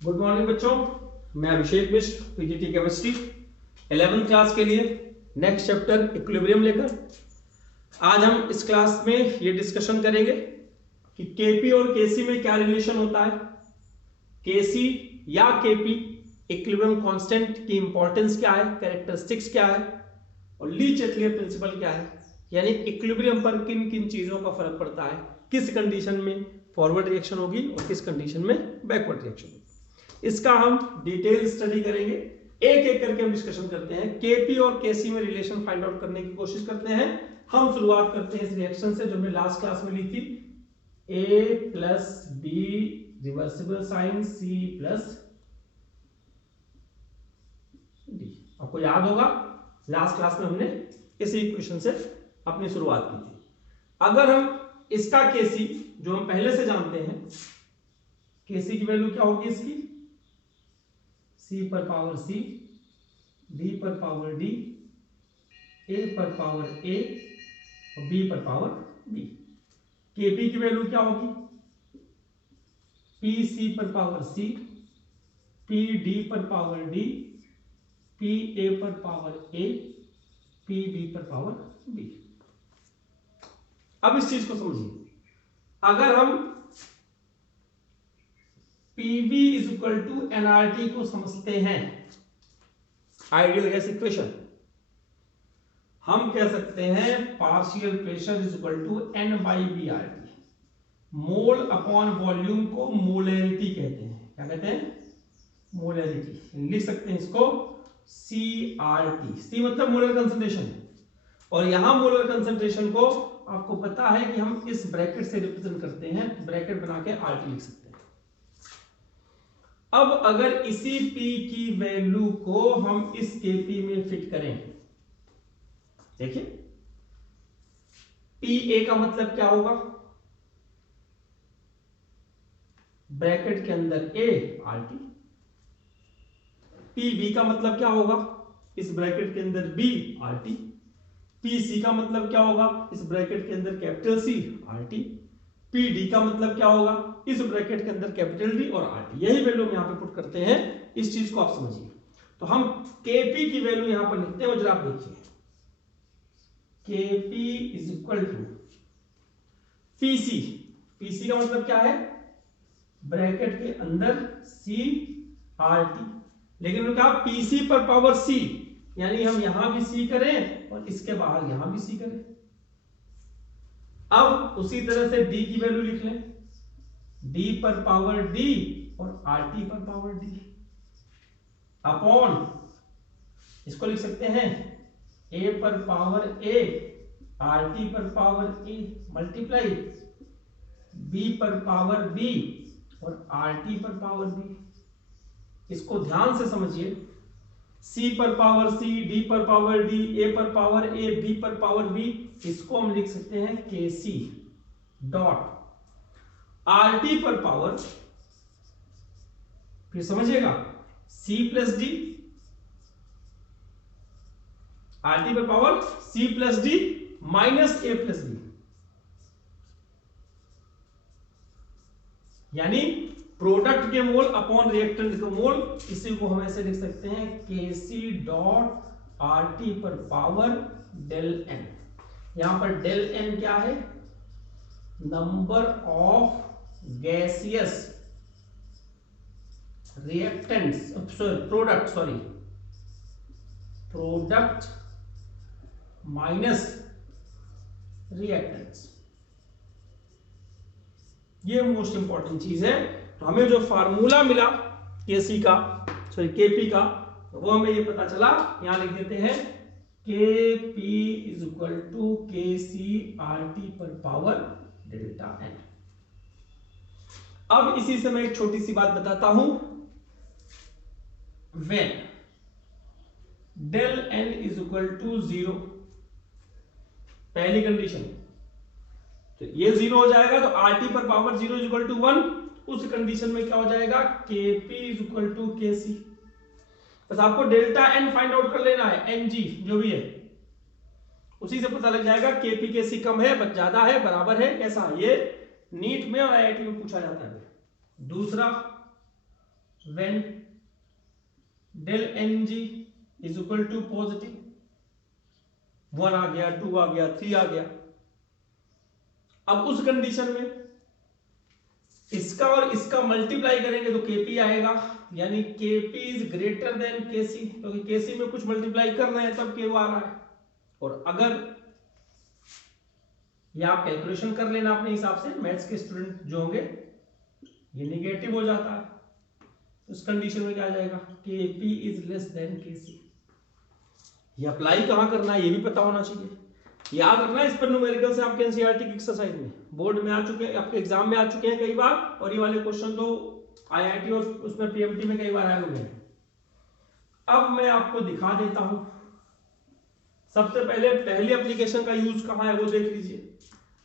Good morning बच्चों, मैं अभिषेक मिश्र, PGT chemistry 11th class के लिए नेक्स्ट चैप्टर इक्विलिब्रियम लेकर आज हम इस क्लास में ये डिस्कशन करेंगे कि केपी और केसी में क्या रिलेशन होता है, केसी या केपी इक्विलिब्रियम कांस्टेंट की इंपॉर्टेंस क्या है, कैरेक्टरिस्टिक्स क्या है और ली चैटलियर प्रिंसिपल क्या है, यानी इक्विलिब्रियम पर किन किन चीजों का फर्क पड़ता है, किस कंडीशन में फॉरवर्ड रिएक्शन होगी और किस कंडीशन में बैकवर्ड रिएक्शन होगी। इसका हम डिटेल स्टडी करेंगे, एक एक करके हम डिस्कशन करते हैं। केपी और केसी में रिलेशन फाइंड आउट करने की कोशिश करते हैं। हम शुरुआत करते हैं इस रिएक्शन से जो हमने लास्ट क्लास में ली थी, A plus B reversible sign C plus D. आपको याद होगा लास्ट क्लास में हमने इसी इक्वेशन से अपनी शुरुआत की थी। अगर हम इसका केसी जो हम पहले से जानते हैं, केसी की वैल्यू क्या होगी इसकी, सी पर पावर सी, डी पर पावर डी, ए पर पावर ए और बी पर पावर बी। केपी की वैल्यू क्या होगी, पी सी पर पावर सी, पी डी पर पावर डी, पी ए पर पावर ए, पी बी पर पावर बी। अब इस चीज को समझिए, अगर हम PV is equal to NRT को समझते हैं, आइडियल गैस इक्वेशन, हम कह सकते हैं partial pressure is equal to N by V R T. Mole upon volume को मोलैरिटी कहते हैं। क्या कहते हैं? मोलैरिटी। लिख सकते हैं इसको CRT। C मतलब मोलर कंसंट्रेशन, और यहां मोलर कंसंट्रेशन को आपको पता है कि हम इस ब्रैकेट से रिप्रेजेंट करते हैं, ब्रैकेट बना के RT लिख सकते हैं। अब अगर इसी P की वैल्यू को हम इस KP में फिट करें, देखिए PA का मतलब क्या होगा, ब्रैकेट के अंदर A RT। PB का मतलब क्या होगा, इस ब्रैकेट के अंदर B RT। PC का मतलब क्या होगा, इस ब्रैकेट के अंदर कैपिटल C RT। PD का मतलब क्या होगा, इस ब्रैकेट के अंदर कैपिटल D और RT। यही वैल्यू हम यहां पे पुट करते हैं। इस चीज को आप समझिए। तो हम KP की वैल्यू यहां पर लिखते हैं, और जरा आप देखिए KP is equal to PC। PC का मतलब क्या है, ब्रैकेट के अंदर C RT, लेकिन उन्होंने कहा PC पर पावर C, यानी हम यहां भी C करें और इसके बाहर यहां भी C करें। अब उसी तरह से D की वैल्यू लिख लें, D पर पावर D और RT पर पावर D अपॉन, इसको लिख सकते हैं A पर पावर A, RT पर पावर A मल्टीप्लाई B पर पावर B और RT पर पावर B। इसको ध्यान से समझिए, C पर पावर C, D पर पावर D, A पर पावर A, B पर पावर B, इसको हम लिख सकते हैं KC डॉट RT पर पावर, फिर समझिएगा C प्लस D, RT पर power C plus D minus A plus B, यानी प्रोडक्ट के मोल अपॉन रिएक्टेंट के मोल। इसी को हम ऐसे लिख सकते हैं KC डॉट RT पर पावर डेल N। यहां पर डेल N क्या है, number of gaseous reactants, product minus reactants. ये मोस्ट इंपॉर्टेंट चीज है। तो हमें जो फार्मूला मिला केसी का, केपी का, वो हमें ये पता चला, यहां लिख देते हैं KP is equal to KC RT पर पावर डेल्टा N। अब इसी से मैं एक छोटी सी बात बताता हूं, when del N is equal to 0, पहली कंडीशन, तो ये 0 हो जाएगा, तो RT पर पावर 0 इज इक्वल टू 1। उस कंडीशन में क्या हो जाएगा, KP is equal to KC। बस आपको डेल्टा N फाइंड आउट कर लेना है, NG जो भी है, उसी से पता लग जाएगा KP KC कम है, ज्यादा है, बराबर है, कैसा। ये नीट में और IIT में पूछा जाता है। दूसरा, when del N G is equal to positive, 1 आ गया, 2 आ गया, 3 आ गया। अब उस कंडीशन में इसका और इसका मल्टीप्लाई करेंगे तो केपी आएगा, यानी केपी इज ग्रेटर देन केसी, क्योंकि केसी में कुछ मल्टीप्लाई कर रहे हैं तब के वो आ रहा है। और अगर ये आप कैलकुलेशन कर लेना अपने हिसाब से, मैथ्स के स्टूडेंट जो होंगे, ये निगेटिव हो जाता है, उस कंडीशन में क्या आ जाएगा, केपी इज लेस देन केसी। ये अप्लाई कहां करना है ये भी पता होना चाहिए, याद रखना। इस पर न्यूमेरिकल से आपके एनसीईआरटी की एक्सरसाइज में, बोर्ड में आ चुके हैं, आपके एग्जाम में आ चुके हैं कई बार, और ये वाले क्वेश्चन तो आईआईटी और उसमें पीएमटी में कई बार आए हुए हैं। अब मैं आपको दिखा देता हूं। सबसे पहले पहली एप्लीकेशन का यूज कहां है वो देख लीजिए।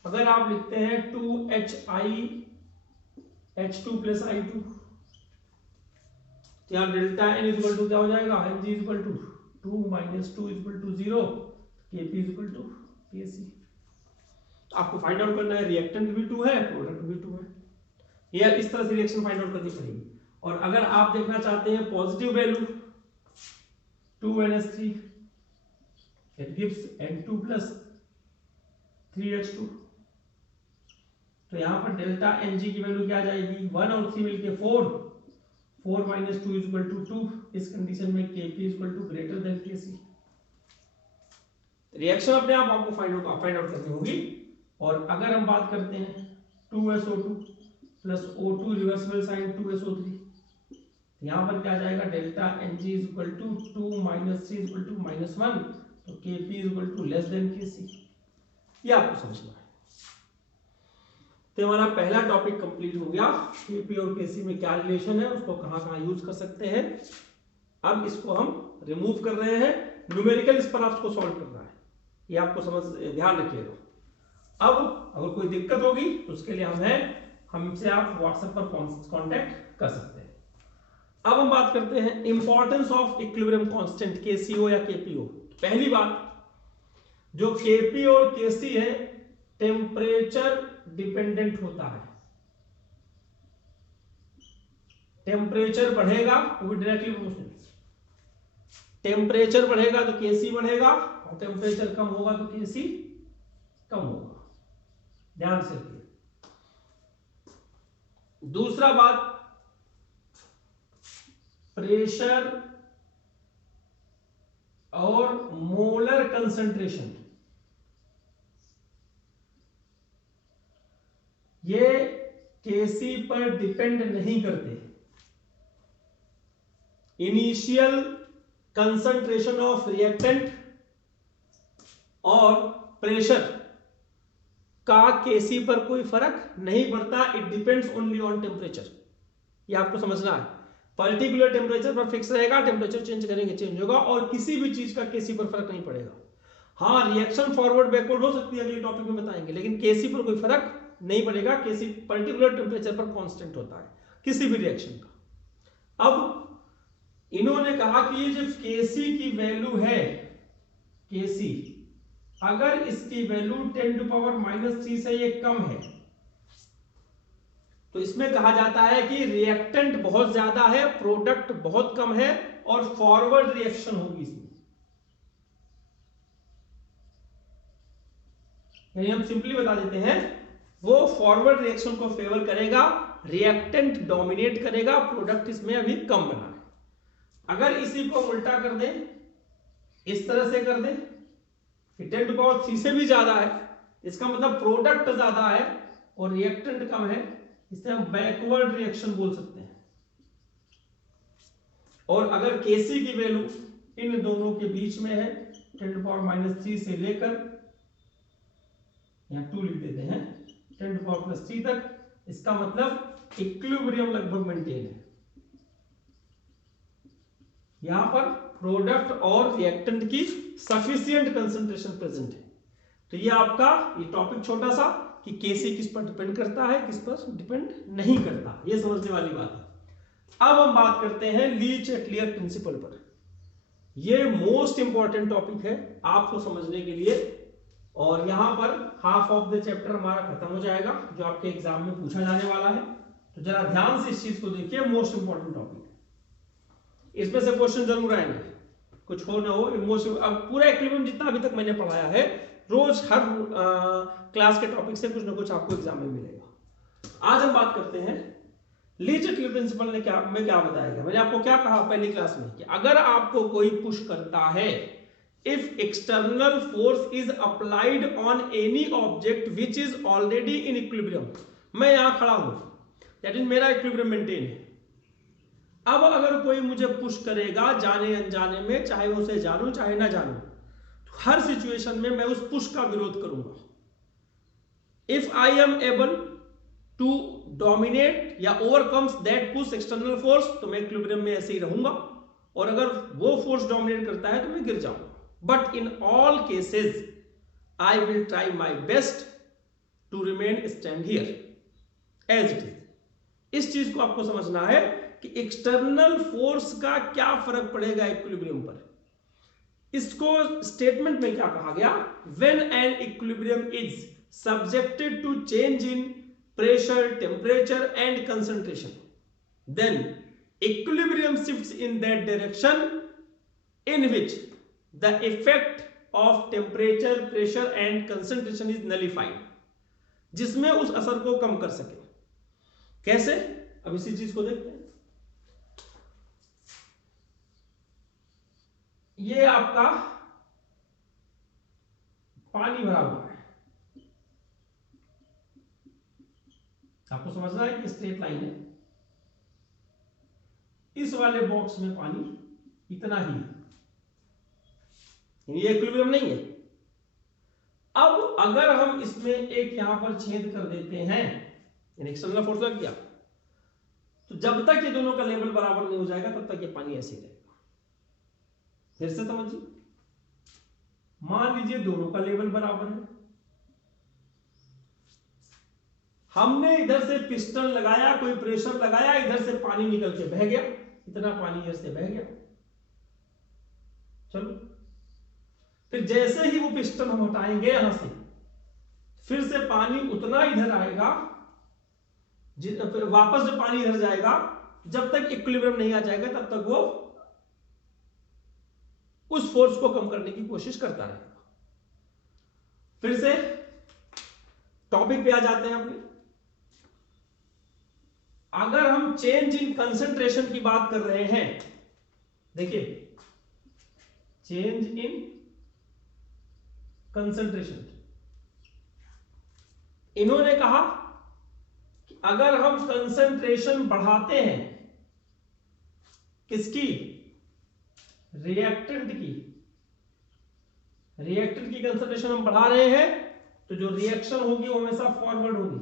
अगर आप लिखते हैं 2HI H2 प्लस I2, तो यहां डेल्टा n इक्वल टू क्या हो जाएगा, Ng equal to 2 minus 2 equal to 0, Kp equal to Kc। आपको फाइंड आउट करना है, रिएक्टेंट भी 2 है, प्रोडक्ट भी 2 है, या इस तरह से रिएक्शन फाइंड आउट करनी पड़ेगी। और अगर आप देखना चाहते हैं positive value 2NH3, it gives N2 plus 3H2, तो यहां पर डेल्टा Ng की वैल्यू क्या आ जाएगी, 1 और 3 मिलके 4 माइनस 2 इज इक्वल टू 2। इस कंडीशन में Kp is equal to greater than Kc। Reaction अपने आप आपको फाइंड आउट करनी होगी। और अगर हम बात करते हैं 2SO2 plus O2 reversible sign 2SO3, यहां पर क्या आ जाएगा, delta Ng is equal to 2 minus 3 is equal to -1, तो Kp is equal to less than Kc। ये आपको समझना है। तो हमारा पहला टॉपिक कंप्लीट हो गया, Kp और Kc में क्या रिलेशन है, उसको कहां यूज कर सकते हैं। अब इसको हम रिमूव कर रहे हैं, न्यूमेरिकल इस पर आपको सॉल्व करना है, ये आपको ध्यान रखिएगा। अब अगर कोई दिक्कत होगी तो उसके लिए हमसे आप व्हाट्सएप पर कांटेक्ट कर सकते हैं। अब हम बात करते हैं importance of equilibrium constant KCO या KPO। पहली बात, जो Kp और Kc है टेम्परेचर डिपेंडेंट होता है। टेम्परेचर बढ़ेगा वो भी डायरेक्टली प्रोपोर्शनल, टेम्परेचर बढ़ेगा तो Kc बढ़ेगा, और टेम्परेचर कम होगा तो Kc कम होगा, ध्यान से रखिए। दूसरा बात, प्रेशर और मोलर कंसंट्रेशन, ये Kc पर डिपेंड नहीं करते। इनिशियल कंसंट्रेशन ऑफ रिएक्टेंट और प्रेशर का Kc पर कोई फर्क नहीं पड़ता, it depends only on temperature. ये आपको समझना है, पर्टिकुलर टेम्परेचर पर फिक्स रहेगा, टेम्परेचर चेंज करेंगे चेंज होगा, और किसी भी चीज का Kc पर फर्क नहीं पड़ेगा। हाँ, रिएक्शन फॉरवर्ड बैकवर्ड हो सकती है, अगले टॉपिक में बताएंगे, लेकिन Kc पर कोई फर्क नहीं पड़ेगा। Kc पर्टिकुलर टेम्परेचर पर कांस्टेंट होता है किसी भी रिएक्शन का। अब इन्होंने कहा कि ये जो Kc की वैल्यू है, Kc अगर इसकी वैल्यू 10⁻³ से ये कम है, तो इसमें कहा जाता है कि रिएक्टेंट बहुत ज्यादा है, प्रोडक्ट बहुत कम है, और फॉरवर्ड रिएक्शन होगी इसमें। यानी हम सिंपली बता देते हैं, वो फॉरवर्ड रिएक्शन को फेवर करेगा, रिएक्टेंट डोमिनेट करेगा, प्रोडक्ट इसमें अभी कम बना है। अगर इसी को उल्टा कर दें, इस तरह से कर दें, 10⁻³ से भी ज्यादा है, इसका मतलब प्रोडक्ट ज्यादा है और रिएक्टेंट कम है, इसे हम बैकवर्ड रिएक्शन बोल सकते हैं। और अगर Kc की वैल्यू इन दोनों के बीच में है, 10⁻³ से लेकर यहां 2 लिख देते हैं 10⁻³ तक, इसका मतलब इक्विलिब्रियम लगभग मेंटेन है। यहां पर प्रोडक्ट और रिएक्टेंट की सफिशिएंट कंसंट्रेशन प्रेजेंट है। तो ये आपका ये टॉपिक छोटा सा कि Kc किस पर डिपेंड करता है, किस पर डिपेंड नहीं करता, ये समझने वाली बात है। अब हम बात करते हैं लीच-एटलियर प्रिंसिपल पर। ये मोस्ट इंपॉर्टेंट टॉपिक है आपको समझने के लिए, और यहां पर हाफ ऑफ द चैप्टर हमारा खत्म हो जाएगा, जो आपके एग्जाम में पूछा जाने वाला है। तो जरा ध्यान से इस चीज को देखिए, मोस्ट इंपॉर्टेंट टॉपिक है, इसमें से क्वेश्चन जरूर आएंगे, कुछ हो ना हो। मोस्ट अब पूरा इक्विलिब्रियम जितना अभी तक मैंने पढ़ाया है, रोज हर क्लास के टॉपिक से कुछ ना कुछ आपको एग्जाम में मिलेगा। आज हम बात करते हैं लीस्ट इक्विलिब्रियम प्रिंसिपल ने क्या बताया गया। मैंने आपको क्या कहा पहली क्लास में कि अगर आपको कोई पुश करता है, if external force is applied on any object which is already in equilibrium, मैं यहां खड़ा हूं, दैट इज मेरा इक्विलिब्रियम मेंटेन है। अब अगर कोई मुझे पुश करेगा जाने अनजाने में, चाहे मैं उसे जानूं चाहे ना जानूं, तो हर सिचुएशन में मैं उस पुश का विरोध करूंगा। If I am able to dominate या overcomes that push external force, तो मैं इक्विलिब्रियम में ऐसे ही रहूंगा, और अगर वो फोर्स डोमिनेट करता है तो मैं गिर जाऊंगा। But in all cases I will try my best to remain stand here as it is. इस चीज को आपको समझना है कि एक्सटर्नल फोर्स का क्या फर्क पड़ेगा इक्विलिब्रियम पर। इसको स्टेटमेंट में क्या कहा गया, when an equilibrium is subjected to change in pressure, temperature and concentration, then equilibrium shifts in that direction in which the effect of temperature, pressure and concentration is nullified, जिसमें उस असर को कम कर सके। कैसे, अब इसी चीज को देखते हैं। ये आपका पानी भरा हुआ है, आपको समझना है कि स्ट्रेट लाइन है, इस वाले बॉक्स में पानी इतना ही है, ये इक्विलिब्रियम नहीं है। अब अगर हम इसमें एक यहां पर छेद कर देते हैं, एक्सटर्नल फोर्स लग गया, तो जब तक ये दोनों का लेवल बराबर नहीं हो जाएगा तब तक ये पानी ऐसे ही रहेगा। फिर से समझिए, मान लीजिए दोनों का लेवल बराबर है, हमने इधर से पिस्टन लगाया, कोई प्रेशर लगाया, इधर से पानी निकल के बह गया, इतना पानी इधर से बह गया। चलो, फिर जैसे ही वो पिस्टन हम हटाएंगे यहां से, फिर से पानी उतना इधर आएगा, फिर वापस जब पानी इधर जाएगा, जब तक इक्विलिब्रियम नहीं आ जाएगा तब तक वो उस फोर्स को कम करने की कोशिश करता रहेगा। फिर से टॉपिक पे आ जाते हैं अपने। अगर हम चेंज इन कंसंट्रेशन की बात कर रहे हैं, देखिए चेंज इन कंसंट्रेशन, इन्होंने कहा कि अगर हम कंसंट्रेशन बढ़ाते हैं, किसकी, रिएक्टेंट की कंसंट्रेशन हम बढ़ा रहे हैं, तो जो रिएक्शन होगी वो हमेशा फॉरवर्ड होगी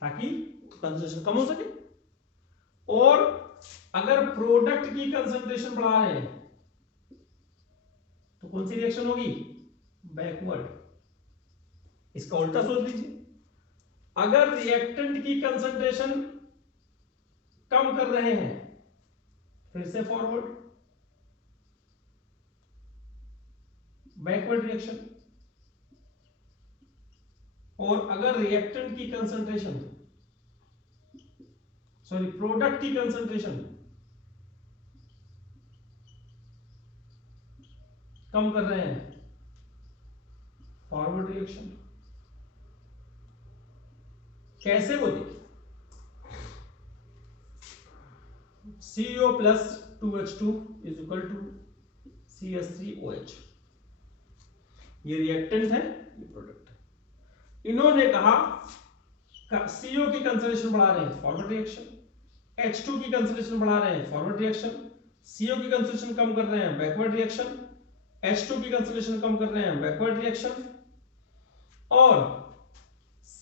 ताकि कंसंट्रेशन कम हो सके। और अगर प्रोडक्ट की कंसंट्रेशन बढ़ा रहे हैं तो कौन सी रिएक्शन होगी, बैकवर्ड। इसका उल्टा सोच लीजिए, अगर रिएक्टेंट की कंसंट्रेशन कम कर रहे हैं फिर से फॉरवर्ड, बैकवर्ड रिएक्शन। और अगर रिएक्टेंट की कंसंट्रेशन, सॉरी प्रोडक्ट की कंसंट्रेशन कम कर रहे हैं, फॉरवर्ड रिएक्शन। कैसे, वो देखिए, CO plus 2H2 is equal to CH3OH, ये रिएक्टेंट है, ये प्रोडक्ट है। इन्होंने कहा CO की कंसंट्रेशन बढ़ा रहे हैं, फॉरवर्ड रिएक्शन, H2 की कंसंट्रेशन बढ़ा रहे हैं, फॉरवर्ड रिएक्शन, CO की कंसंट्रेशन कम कर रहे हैं, बैकवर्ड रिएक्शन, H2 की कंसंट्रेशन कम कर रहे हैं, बैकवर्ड रिएक्शन। और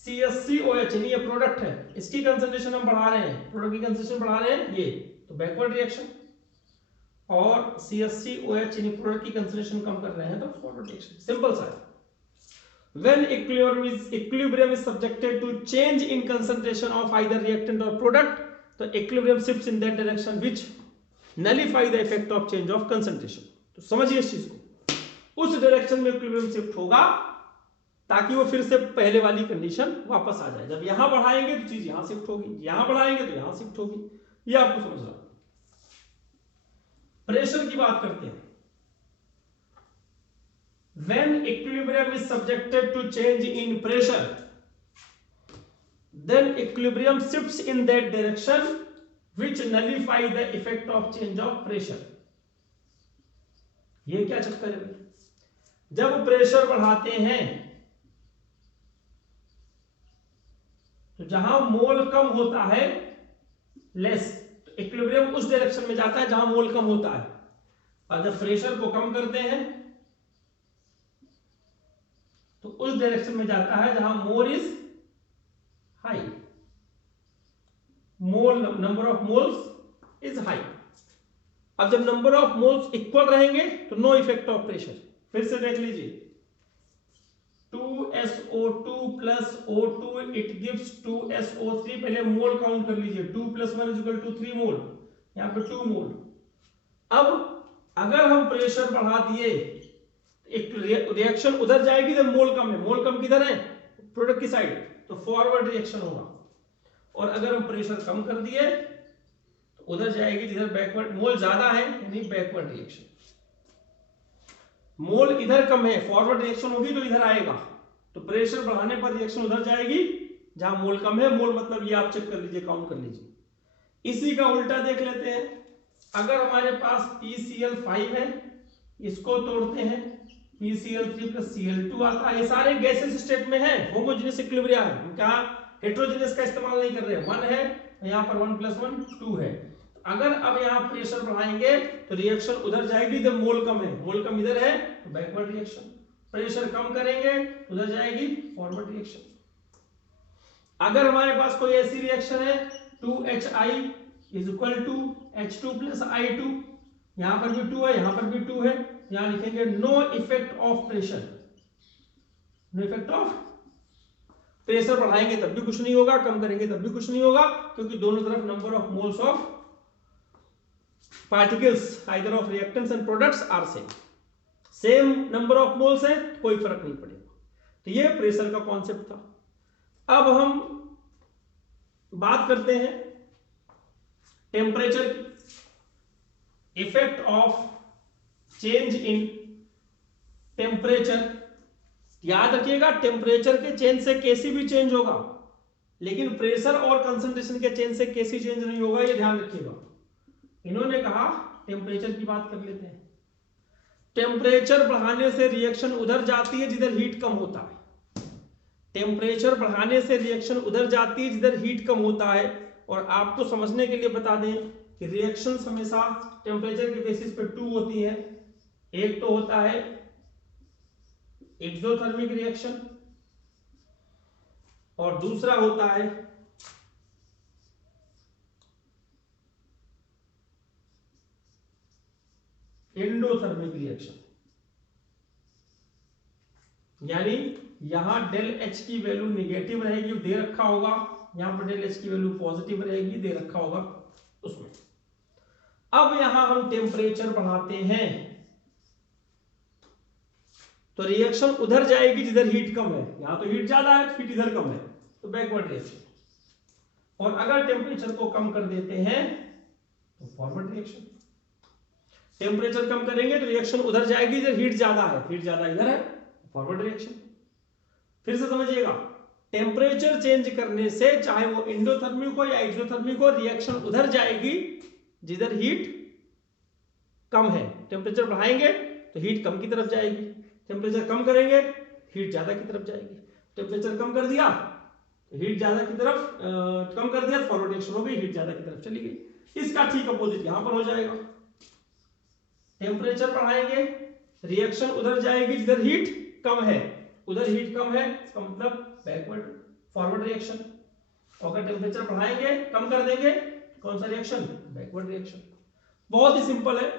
CH3OH ये प्रोडक्ट है, इसकी कंसंट्रेशन हम बढ़ा रहे हैं, प्रोडक्ट की कंसंट्रेशन बढ़ा रहे हैं, ये तो बैकवर्ड रिएक्शन। और CH3OH प्रोडक्ट की कंसंट्रेशन कम कर रहे हैं तो फॉरवर्ड रिएक्शन। सिंपल सा है। When equilibrium is subjected to change in concentration of either reactant or product, तो equilibrium shifts in that direction which nullify the effect of change of concentration। तो समझिए इस चीज को, उस डायरेक्शन में इक्विलिब्रियम शिफ्ट होगा ताकि वो फिर से पहले वाली कंडीशन वापस आ जाए। जब यहां बढ़ाएंगे तो चीज यहां शिफ्ट होगी, यहां बढ़ाएंगे तो यहां शिफ्ट होगी। ये आपको समझना। प्रेशर की बात करते हैं। When equilibrium is subjected to change in pressure, then equilibrium shifts in that direction which nullify the effect of change of pressure. ये क्या चक्कर है? जब प्रेशर बढ़ाते हैं तो जहां मोल कम होता है लेस, तो इक्विलिब्रियम उस डायरेक्शन में जाता है जहां मोल कम होता है, और जब प्रेशर को कम करते हैं तो उस डायरेक्शन में जाता है जहां mole is high, mole number of moles is high. अब जब नंबर ऑफ मोल्स इक्वल रहेंगे तो नो इफेक्ट ऑफ प्रेशर। फिर से देख लीजिए, 2SO2 plus O2 it gives 2SO3। पहले मोल काउंट कर लीजिए, 2 + 1 = 3 मोल, यहां पे 2 मोल। अब अगर हम प्रेशर बढ़ा दिए, एक रिएक्शन उधर जाएगी जब मोल कम है। मोल कम किधर है? प्रोडक्ट की साइड, तो फॉरवर्ड रिएक्शन होगा। और अगर हम प्रेशर कम कर दिए तो उधर जाएगी जिधर बैकवर्ड, मोल ज्यादा है यानी बैकवर्ड रिएक्शन। मोल इधर कम है, फॉरवर्ड रिएक्शन होगी तो इधर आएगा, तो प्रेशर बढ़ाने पर रिएक्शन उधर जाएगी जहां मोल कम है। मोल मतलब ये आप चेक कर लीजिए, काउंट कर लीजिए। इसी का उल्टा देख लेते हैं। अगर हमारे पास PCl5 है, इसको तोड़ते हैं, PCl3 + Cl2 आता है। ये सारे गैसेस स्टेट में है, होमोजेनियस इक्विलिब्रियम है। हम क्या हेटेरोजेनियस का इस्तेमाल नहीं कर रहे। 1 है, यहां पर 1 + 1 2 है। अगर अब यहां प्रेशर बढ़ाएंगे तो रिएक्शन उधर जाएगी जब मोल कम है। मोल कम इधर है तो बैकवर्ड रिएक्शन। प्रेशर कम करेंगे उधर जाएगी फॉरवर्ड रिएक्शन। अगर हमारे पास कोई ऐसी रिएक्शन है 2HI = H2 + I2, यहां पर भी 2 है, यहां पर भी 2 है, यहां लिखेंगे no effect of pressure. No effect of pressure. बढ़ाएंगे तब भी कुछ नहीं होगा, कम करेंगे तब भी कुछ नहीं होगा, क्योंकि दोनों तरफ number of moles of particles either of reactants and products are same number of moles है, कोई फर्क नहीं पड़ेगा। तो ये प्रेशर का कॉन्सेप्ट था। अब हम बात करते हैं टेम्परेचर की। Effect of change in temperature. याद रखिएगा, टेम्परेचर के चेंज से केसी भी चेंज होगा, लेकिन प्रेशर और कंसंट्रेशन के चेंज से केसी चेंज नहीं होगा, ये ध्यान रखिएगा। इन्होंने कहा टेम्परेचर की बात कर लेते हैं। टेम्परेचर बढ़ाने से रिएक्शन उधर जाती है जिधर हीट कम होता है। टेम्परेचर बढ़ाने से रिएक्शन उधर जाती है जिधर हीट कम होता है। और आपको समझने के लिए बता दें कि रिएक्शंस हमेशा टेम्परेचर के बेसिस पे 2 होती हैं। एक तो होता है एक्सोथर्मिक रिएक्शन और दूसरा होता है एंडोथर्मिक रिएक्शन। यानी यहां ΔH की वैल्यू निगेटिव रहेगी, दे रखा होगा, यहां पर ΔH की वैल्यू पॉजिटिव रहेगी, दे रखा होगा उसमें। अब यहां हम टेम्परेचर बढ़ाते हैं तो रिएक्शन उधर जाएगी जिधर हीट कम है। यहां तो हीट ज्यादा है, हीट इधर कम है, तो बैकवर्ड रिएक्शन। और अगर टेम्परेचर को कम कर देते हैं तो फॉरवर्ड रिएक्शन। टेम्परेचर कम करेंगे तो रिएक्शन उधर जाएगी जिधर हीट ज्यादा है, हीट ज्यादा इधर है, फॉरवर्ड रिएक्शन। फिर से समझिएगा, टेम्परेचर चेंज करने से चाहे वो एंडोथर्मिक हो या एक्सोथर्मिक हो, रिएक्शन उधर जाएगी जिधर हीट कम है। टेम्परेचर बढ़ाएंगे तो हीट कम की तरफ जाएगी, टेम्परेचर कम करेंगे हीट ज्यादा की तरफ जाएगी। टेम्परेचर कम कर दिया तो हीट ज्यादा की तरफ कम कर दिया, फॉरवर्ड रिएक्शन हो गई, हीट ज्यादा की तरफ चली गई। इसका ठीक अपोजिट यहां पर हो जाएगा। टेम्परेचर बढ़ाएंगे, रिएक्शन उधर जाएगी जिधर हीट कम है, उधर हीट कम है, इसका मतलब बैकवर्ड फॉरवर्ड रिएक्शन। अगर टेम्परेचर बढ़ाएंगे कम कर देंगे, कौन सा रिएक्शन? Backward reaction. बहुत ही सिंपल है,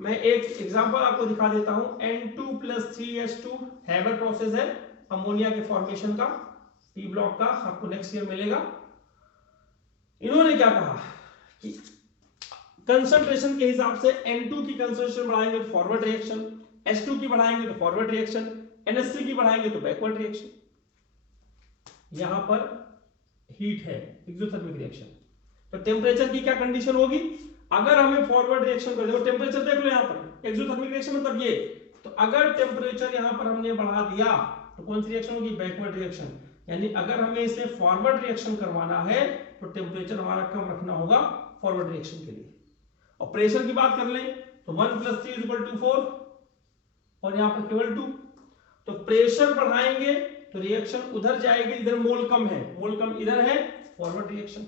मैं एक एग्जांपल आपको दिखा देता हूं। N2 + 3H2 हैबर प्रोसेस है अमोनिया के फॉर्मेशन का, P ब्लॉक का, आपको नेक्स्ट ईयर मिलेगा। इन्होंने क्या कहा कि कंसंट्रेशन के हिसाब से N2 की कंसंट्रेशन बढ़ाएंगे तो फॉरवर्ड रिएक्शन, H2 की बढ़ाएंगे तो फॉरवर्ड रिएक्शन, NH3 की बढ़ाएंगे तो बैकवर्ड रिएक्शन। यहां पर हीट है, एक्सोथर्मिक रिएक्शन। तो टेम्परेचर की क्या कंडीशन होगी, अगर हमें फॉरवर्ड रिएक्शन कर, देखो टेम्परेचर देख लो यहाँ पर, एक्सोथर्मिक रिएक्शन मतलब ये, तो अगर टेम्परेचर यहाँ पर हमने बढ़ा दिया तो कौन सी रिएक्शन होगी, बैकवर्ड रिएक्शन। यानी अगर हमें इसे फॉरवर्ड रिएक्शन करवाना है तो टेम्परेचर हमारा कम रखना होगा फॉरवर्ड रिएक्शन के लिए। और प्रेशर की बात कर लें तो 1 + 3 = 4 और यहाँ पर केवल 2। तो प्रेशर बढ़ाएंगे तो रिएक्शन उधर जाएगी इधर मोल कम है, मोल कम इधर है, फॉरवर्ड रिएक्शन।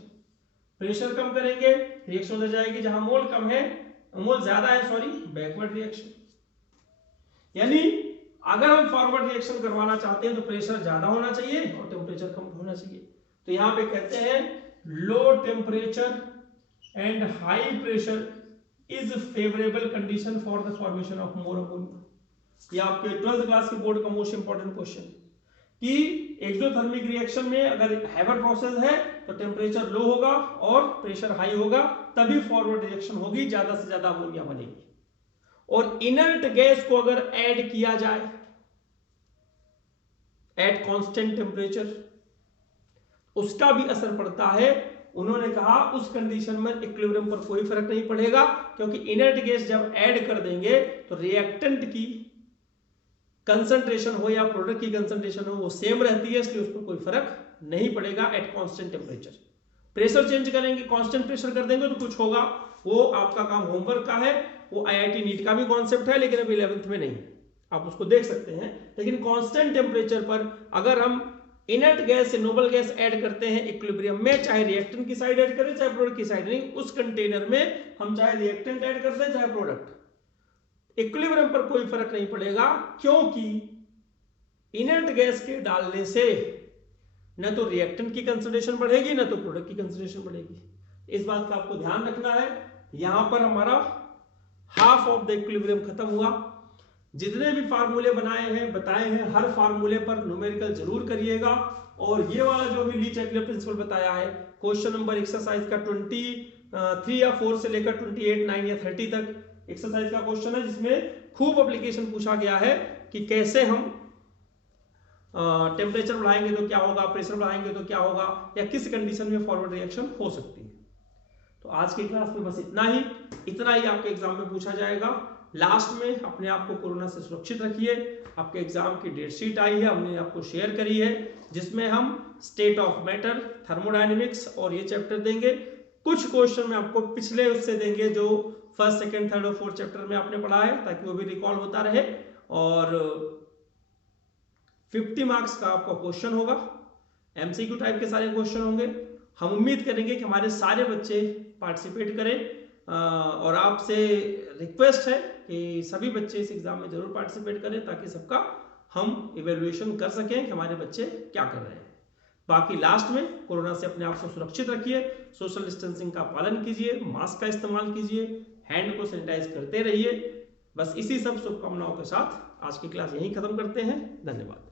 प्रेशर कम करेंगे रिएक्शन उधर जाएगी जहां मोल कम है, मोल ज्यादा है सॉरी, बैकवर्ड रिएक्शन। यानी अगर हम फॉरवर्ड रिएक्शन करवाना चाहते हैं तो प्रेशर ज्यादा होना चाहिए और टेम्परेचर कम होना चाहिए। तो यहां पे कहते हैं low temperature and high pressure is favourable condition for the formation of more ammonia. ये आपके 12th क्लास के बोर्ड का मोस्ट इंपॉर्टेंट क्वेश्चन कि एक्सोथर्मिक रिएक्शन में अगर हैवर प्रोसेस है तो टेम्परेचर लो होगा और प्रेशर हाई होगा, तभी फॉरवर्ड रिएक्शन होगी, ज्यादा से ज्यादा अमोनिया बनेगी। और इनर्ट गैस को अगर ऐड किया जाए एट कांस्टेंट टेम्परेचर, उसका भी असर पड़ता है। उन्होंने कहा उस कंडीशन में इक्विलिब्रियम पर कोई फर्क नहीं पड़ेगा, क्योंकि इनर्ट गैस जब ऐड कर देंगे तो रिएक्टेंट की कंसंट्रेशन हो या प्रोडक्ट की कंसंट्रेशन हो वो सेम रहती है, इसलिए उस पर कोई फर्क नहीं पड़ेगा at constant temperature. Pressure change करेंगे, कांस्टेंट प्रेशर कर देंगे तो कुछ होगा, वो आपका काम होमवर्क का है, वो आईआईटी नीट का भी कॉन्सेप्ट है लेकिन अभी 11th में नहीं, आप उसको देख सकते हैं। लेकिन कांस्टेंट टेम्परेचर पर अगर हम इनर्ट गैस से नोबल गैस ऐड करते हैं इक्विलिब्रियम में, चाहे रिएक्टेंट की साइड ऐड करें चाहे प्रोडक्ट की साइड, नहीं उस कंटेनर में हम चाहे रिएक्टेंट ऐड करते हैं चाहे प्रोडक्ट, इक्विलिब्रियम पर कोई फर्क नहीं पड़ेगा, क्योंकि इनर्ट गैस के डालने से न तो रिएक्टेंट की कंसंट्रेशन बढ़ेगी न तो प्रोडक्ट की कंसंट्रेशन बढ़ेगी। इस बात का आपको ध्यान रखना है। यहां पर हमारा हाफ ऑफ द इक्विलिब्रियम खत्म हुआ। जितने भी फार्मूले बनाए हैं बताए हैं, हर फार्मूले पर न्यूमेरिकल जरूर करिएगा। और ये वाला जो भी ली चैटले प्रिंसिपल बताया है, क्वेश्चन नंबर एक्सरसाइज का 23 या 4 से लेकर 28, 9 या 30 तक एक्सरसाइज का क्वेश्चन है, जिसमें खूब एप्लीकेशन पूछा गया है कि कैसे हम टेम्परेचर बढ़ाएंगे तो क्या होगा, प्रेशर बढ़ाएंगे तो क्या होगा, या किस कंडीशन में फॉरवर्ड रिएक्शन हो सकती है। तो आज की क्लास में बस इतना ही आपके एग्जाम में पूछा जाएगा। लास्ट में अपने आप को कोरोना से सुरक्षित रखिए। आपके एग्जाम की डेट शीट आई है, हमने आपको शेयर करी है, जिसमें हम स्टेट ऑफ मैटर, थर्मोडायनेमिक्स और ये चैप्टर देंगे। कुछ क्वेश्चन में आपको पिछले उससे देंगे जो फर्स्ट, सेकंड, थर्ड और फोर्थ चैप्टर में आपने पढ़ा है, ताकि वो भी रिकॉल होता रहे। और 50 मार्क्स का आपका क्वेश्चन होगा, एमसीक्यू टाइप के सारे क्वेश्चन होंगे। हम उम्मीद करेंगे कि हमारे सारे बच्चे पार्टिसिपेट करें और आपसे रिक्वेस्ट है कि सभी बच्चे इस एग्जाम में जरूर पार्टिसिपेट करें, ताकि सबका हम इवेल्युएशन कर सकें कि हमारे बच्चे क्या कर रहे हैं। बाकी लास्ट में कोरोना से अपने आप को सुरक्षित रखिए, सोशल डिस्टेंसिंग का पालन कीजिए, मास्क का इस्तेमाल कीजिए, हैंड को सैनिटाइज करते रहिए। बस इसी सब शुभकामनाओं के साथ आज की क्लास यहीं खत्म करते हैं। धन्यवाद।